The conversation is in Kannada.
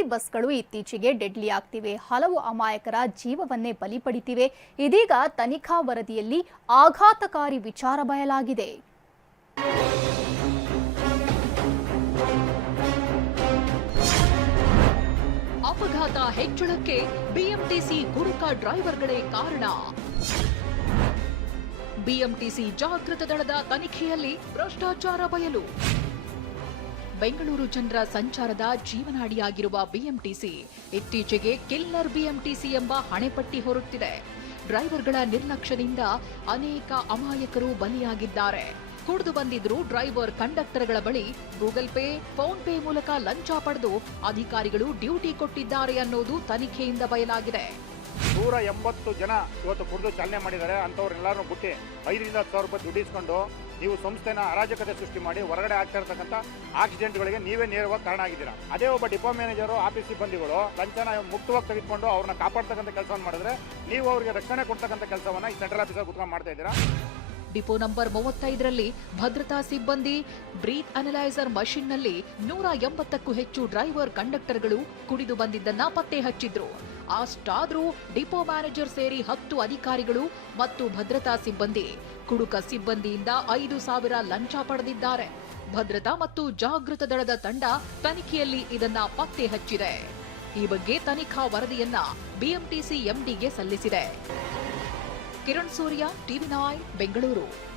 ಆರ್ಟಿಸಿ ಬಸ್ಗಳು ಇತ್ತೀಚೆಗೆ ಡೆಡ್ಲಿ ಆಗ್ತಿವೆ. ಹಲವು ಅಮಾಯಕರ ಜೀವವನ್ನೇ ಬಲಿ ಪಡಿತಿವೆ. ಇದೀಗ ತನಿಖಾ ವರದಿಯಲ್ಲಿ ಆಘಾತಕಾರಿ ವಿಚಾರ ಬಯಲಾಗಿದೆ. ಅಪಘಾತ ಹೆಚ್ಚಳಕ್ಕೆ ಬಿಎಂಟಿಸಿ ಗುರುಕ ಡ್ರೈವರ್ಗಳೇ ಕಾರಣ. ಬಿಎಂಟಿಸಿ ಜಾಗೃತ ದಳದ ತನಿಖೆಯಲ್ಲಿ ಭ್ರಷ್ಟಾಚಾರ ಬಯಲು. ಬೆಂಗಳೂರು ಜನರ ಸಂಚಾರದ ಜೀವನಾಡಿಯಾಗಿರುವ ಬಿಎಂಟಿಸಿ, ಇತ್ತೀಚೆಗೆ ಕಿಲ್ಲರ್ ಬಿಎಂಟಿಸಿ ಎಂಬ ಹಣೆಪಟ್ಟಿ ಹೊರಟಿದೆ ಡ್ರೈವರ್ಗಳ ನಿರ್ಲಕ್ಷ್ಯದಿಂದ ಅನೇಕ ಅಮಾಯಕರು ಬಲಿಯಾಗಿದ್ದಾರೆ. ಕುಡಿದು ಬಂದಿದ್ರು ಡ್ರೈವರ್ ಕಂಡಕ್ಟರ್ಗಳ ಬಳಿ ಗೂಗಲ್ ಪೇ, ಫೋನ್ ಪೇ ಮೂಲಕ ಲಂಚ ಪಡೆದು ಅಧಿಕಾರಿಗಳು ಡ್ಯೂಟಿ ಕೊಟ್ಟಿದ್ದಾರೆ ಅನ್ನೋದು ತನಿಖೆಯಿಂದ ಬಯಲಾಗಿದೆ. ನೂರ ಎಂಬತ್ತು ಜನ ಇವತ್ತು ಕುಡಿದು ಚಾಲನೆ ಮಾಡಿದ್ದಾರೆ. ಅಂತವ್ರನ್ನೆಲ್ಲರೂ ಬಿಟ್ಟು ಐದರಿಂದ ಹತ್ತು ಸಾವಿರ ರೂಪಾಯಿ ದುಡ್ಡಿಸ್ಕೊಂಡು ನೀವು ಸಂಸ್ಥೆನ ಅರಾಜಕತೆ ಸೃಷ್ಟಿ ಮಾಡಿ ಹೊರಗಡೆ ಆಗ್ತಾ ಇರತಕ್ಕಂಥ ಆಕ್ಸಿಡೆಂಟ್ಗಳಿಗೆ ನೀವೇ ನೇರವಾಗಿ ಕಾರಣ ಆಗಿದ್ದೀರಾ? ಅದೇ ಒಬ್ಬ ಡಿಪೋ ಮ್ಯಾನೇಜರು, ಆಫೀಸ್ ಸಿಬ್ಬಂದಿಗಳು ಲಂಚನ ಮುಕ್ತವಾಗಿ ತೆಗೆದುಕೊಂಡು ಅವ್ರನ್ನ ಕಾಪಾಡ್ತಕ್ಕಂಥ ಕೆಲಸವನ್ನು ಮಾಡಿದ್ರೆ ನೀವು ಅವರಿಗೆ ರಕ್ಷಣೆ ಕೊಡ್ತಕ್ಕಂಥ ಕೆಲಸವನ್ನ ಈ ಸೆಂಟ್ರಲ್ ಆಫೀಸರ್ ಕುತ್ಕೊಂಡು ಮಾಡ್ತಾ ಇದ್ದೀರಾ? ಡಿಪೋ ನಂಬರ್ ಮೂವತ್ತೈದರಲ್ಲಿ ಭದ್ರತಾ ಸಿಬ್ಬಂದಿ, ಬ್ರೀತ್ ಅನಲೈಸರ್ ಮಷಿನ್ನಲ್ಲಿ ನೂರ ಎಂಬತ್ತಕ್ಕೂ ಹೆಚ್ಚು ಡ್ರೈವರ್ ಕಂಡಕ್ಟರ್ಗಳು ಕುಡಿದು ಬಂದಿದ್ದನ್ನ ಪತ್ತೆ ಹಚ್ಚಿದ್ರು. ಅಷ್ಟಾದ್ರೂ ಡಿಪೋ ಮ್ಯಾನೇಜರ್ ಸೇರಿ ಹತ್ತು ಅಧಿಕಾರಿಗಳು ಮತ್ತು ಭದ್ರತಾ ಸಿಬ್ಬಂದಿ. ಕುಡುಕ ಸಿಬ್ಬಂದಿಯಿಂದ ಐದು ಸಾವಿರ ಲಂಚ ಪಡೆದಿದ್ದಾರೆ. ಭದ್ರತಾ ಮತ್ತು ಜಾಗೃತ ದಳದ ತಂಡ ತನಿಖೆಯಲ್ಲಿ ಇದನ್ನ ಪತ್ತೆ ಹಚ್ಚಿದೆ. ಈ ಬಗ್ಗೆ ತನಿಖಾ ವರದಿಯನ್ನ ಬಿಎಂಟಿಸಿ ಎಂಡಿಗೆ ಸಲ್ಲಿಸಿದೆ. Kiran Surya, TV nine Bengaluru.